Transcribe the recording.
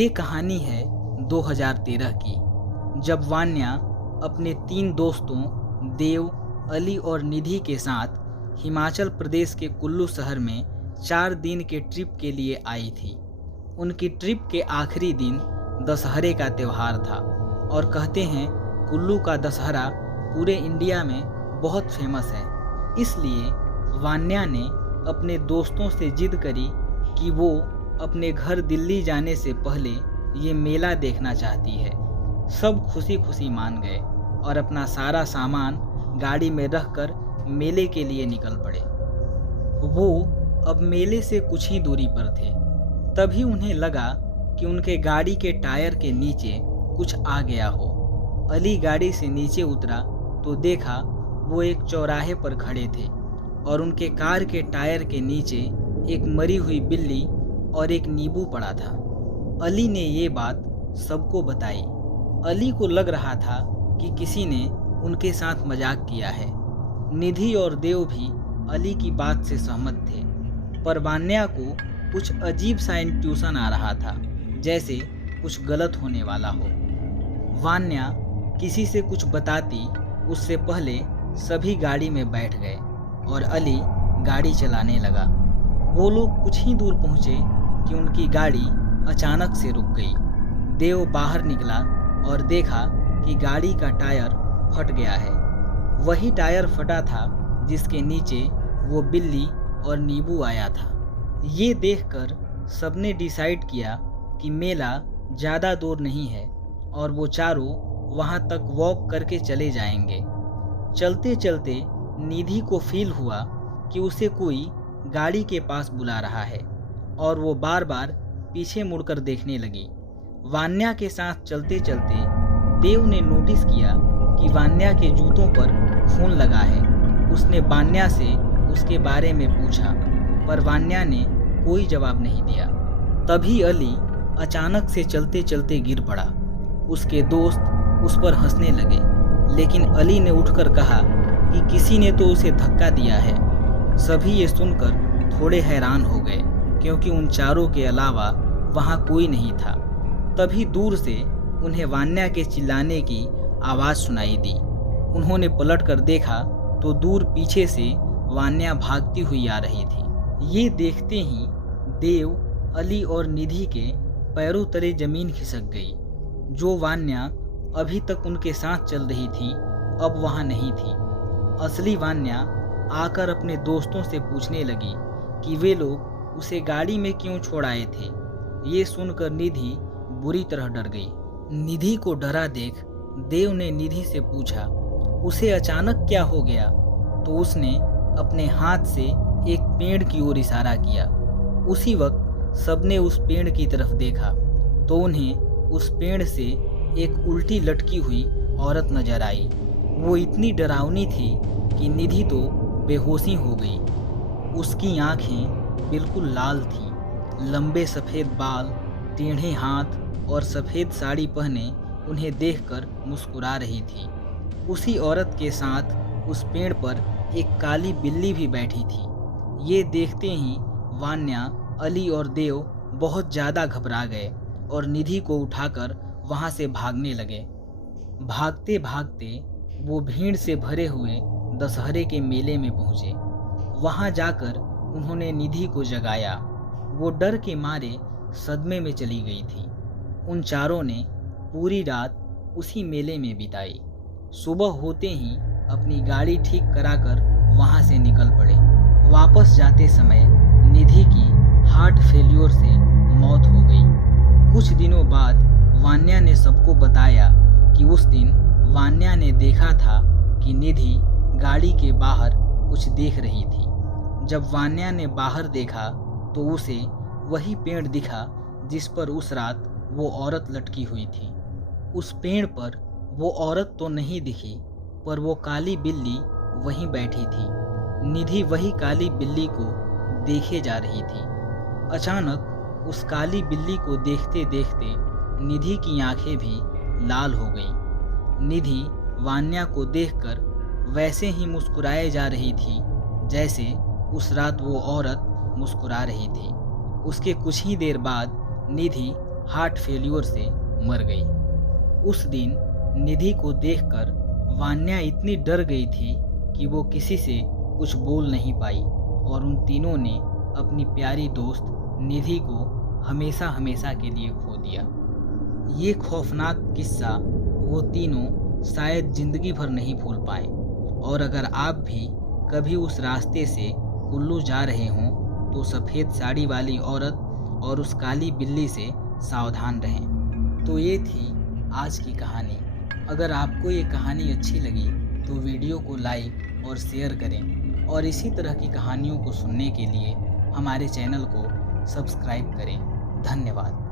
ये कहानी है 2013 की, जब वान्या अपने 3 दोस्तों देव, अली और निधि के साथ हिमाचल प्रदेश के कुल्लू शहर में 4 दिन के ट्रिप के लिए आई थी। उनकी ट्रिप के आखिरी दिन दशहरे का त्यौहार था और कहते हैं कुल्लू का दशहरा पूरे इंडिया में बहुत फेमस है। इसलिए वान्या ने अपने दोस्तों से जिद करी कि वो अपने घर दिल्ली जाने से पहले ये मेला देखना चाहती है। सब खुशी खुशी मान गए और अपना सारा सामान गाड़ी में रखकर मेले के लिए निकल पड़े। वो अब मेले से कुछ ही दूरी पर थे, तभी उन्हें लगा कि उनके गाड़ी के टायर के नीचे कुछ आ गया हो। अली गाड़ी से नीचे उतरा तो देखा वो एक चौराहे पर खड़े थे और उनके कार के टायर के नीचे एक मरी हुई बिल्ली और एक नींबू पड़ा था। अली ने ये बात सबको बताई। अली को लग रहा था कि किसी ने उनके साथ मजाक किया है। निधि और देव भी अली की बात से सहमत थे, पर वान्या को कुछ अजीब सा इंट्यूशन आ रहा था, जैसे कुछ गलत होने वाला हो। वान्या किसी से कुछ बताती उससे पहले सभी गाड़ी में बैठ गए और अली गाड़ी चलाने लगा। वो लोग कुछ ही दूर पहुँचे कि उनकी गाड़ी अचानक से रुक गई। देव बाहर निकला और देखा कि गाड़ी का टायर फट गया है। वही टायर फटा था जिसके नीचे वो बिल्ली और नींबू आया था। ये देखकर सबने डिसाइड किया कि मेला ज़्यादा दूर नहीं है और वो चारों वहाँ तक वॉक करके चले जाएंगे। चलते चलते निधि को फील हुआ कि उसे कोई गाड़ी के पास बुला रहा है और वो बार बार पीछे मुड़कर देखने लगी। वान्या के साथ चलते चलते देव ने नोटिस किया कि वान्या के जूतों पर खून लगा है। उसने वान्या से उसके बारे में पूछा, पर वान्या ने कोई जवाब नहीं दिया। तभी अली अचानक से चलते चलते गिर पड़ा। उसके दोस्त उस पर हंसने लगे, लेकिन अली ने उठकर कहा कि किसी ने तो उसे धक्का दिया है। सभी ये सुनकर थोड़े हैरान हो गए, क्योंकि उन चारों के अलावा वहाँ कोई नहीं था। तभी दूर से उन्हें वान्या के चिल्लाने की आवाज़ सुनाई दी। उन्होंने पलट कर देखा तो दूर पीछे से वान्या भागती हुई आ रही थी। ये देखते ही देव, अली और निधि के पैरों तले जमीन खिसक गई। जो वान्या अभी तक उनके साथ चल रही थी, अब वहाँ नहीं थी। असली वान्या आकर अपने दोस्तों से पूछने लगी कि वे लोग उसे गाड़ी में क्यों छोड़ आए थे। ये सुनकर निधि बुरी तरह डर गई। निधि को डरा देख देव ने निधि से पूछा, उसे अचानक क्या हो गया? तो उसने अपने हाथ से एक पेड़ की ओर इशारा किया। उसी वक्त सबने उस पेड़ की तरफ देखा तो उन्हें उस पेड़ से एक उल्टी लटकी हुई औरत नजर आई। वो इतनी डरावनी थी कि निधि तो बेहोशी हो गई। उसकी आंखें बिल्कुल लाल थीं, लंबे सफ़ेद बाल, टेढ़े हाथ और सफ़ेद साड़ी पहने उन्हें देखकर मुस्कुरा रही थी। उसी औरत के साथ उस पेड़ पर एक काली बिल्ली भी बैठी थी। ये देखते ही वान्या, अली और देव बहुत ज़्यादा घबरा गए और निधि को उठाकर वहाँ से भागने लगे। भागते भागते वो भीड़ से भरे हुए दशहरे के मेले में पहुँचे। वहाँ जाकर उन्होंने निधि को जगाया। वो डर के मारे सदमे में चली गई थी। उन चारों ने पूरी रात उसी मेले में बिताई। सुबह होते ही अपनी गाड़ी ठीक कराकर वहाँ से निकल पड़े। वापस जाते समय निधि की हार्ट फेल्योर से मौत हो गई। कुछ दिनों बाद वान्या ने सबको बताया कि उस दिन वान्या ने देखा था कि निधि गाड़ी के बाहर कुछ देख रही थी। जब वान्या ने बाहर देखा तो उसे वही पेड़ दिखा जिस पर उस रात वो औरत लटकी हुई थी। उस पेड़ पर वो औरत तो नहीं दिखी, पर वो काली बिल्ली वहीं बैठी थी। निधि वही काली बिल्ली को देखे जा रही थी। अचानक उस काली बिल्ली को देखते देखते निधि की आंखें भी लाल हो गईं। निधि वान्या को देखकर वैसे ही मुस्कुराए जा रही थी जैसे उस रात वो औरत मुस्कुरा रही थी। उसके कुछ ही देर बाद निधि हार्ट फेल्योर से मर गई। उस दिन निधि को देखकर वान्या इतनी डर गई थी कि वो किसी से कुछ बोल नहीं पाई और उन तीनों ने अपनी प्यारी दोस्त निधि को हमेशा हमेशा के लिए खो दिया। ये खौफनाक किस्सा वो तीनों शायद जिंदगी भर नहीं भूल पाए। और अगर आप भी कभी उस रास्ते से कुल्लू जा रहे हों तो सफ़ेद साड़ी वाली औरत और उस काली बिल्ली से सावधान रहें। तो ये थी आज की कहानी। अगर आपको ये कहानी अच्छी लगी तो वीडियो को लाइक और शेयर करें और इसी तरह की कहानियों को सुनने के लिए हमारे चैनल को सब्सक्राइब करें। धन्यवाद।